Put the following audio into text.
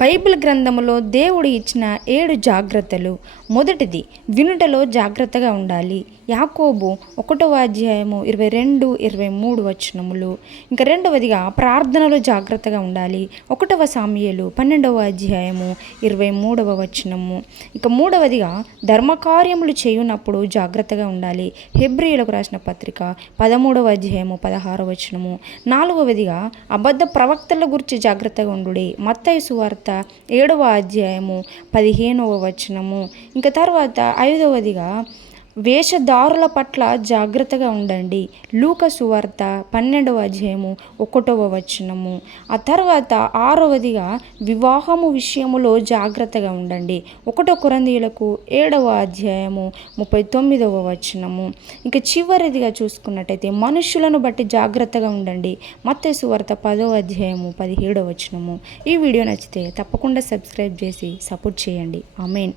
Bible గ్రంథములో దేవుడు ఇచ్చిన 7 జాగ్రత్తలు. మొదటిది, వినుటలో జాగ్రత్తగా ఉండాలి. యాకోబు 1వ అధ్యాయము 22, 23 వచనములు. ఇంకా రెండవదిగా ప్రార్థనలో జాగ్రత్తగా ఉండాలి. 1వ సాముయేలు 12వ అధ్యాయము 23వ వచనము. ఇక మూడవదిగా ధర్మకార్యములు చేయునప్పుడు జాగ్రత్తగా ఉండాలి. హెబ్రీయులకు రాసిన పత్రిక 13వ అధ్యాయము 16వ వచనము. నాలుగవదిగా అబద్ధ ప్రవక్తల గురించి జాగ్రత్తగా ఉండుడి. మత్తయి సువార్త 7వ అధ్యాయము 15వ వచనము. ఇంకా తర్వాత ఐదవదిగా వేషధారుల పట్ల జాగ్రత్తగా ఉండండి. లూకా సువార్త 12వ అధ్యాయము 1వ వచనము. ఆ తర్వాత ఆరవదిగా వివాహము విషయములో జాగ్రత్తగా ఉండండి. 1 కొరింథీయులకు 7వ అధ్యాయము 39వ వచనము. ఇంకా చివరిదిగా చూసుకున్నట్టయితే మనుషులను బట్టి జాగ్రత్తగా ఉండండి. మత్తయి సువార్త 10వ అధ్యాయము 17వ వచనము. ఈ వీడియో నచ్చితే తప్పకుండా సబ్స్క్రైబ్ చేసి సపోర్ట్ చేయండి. ఆమేన్.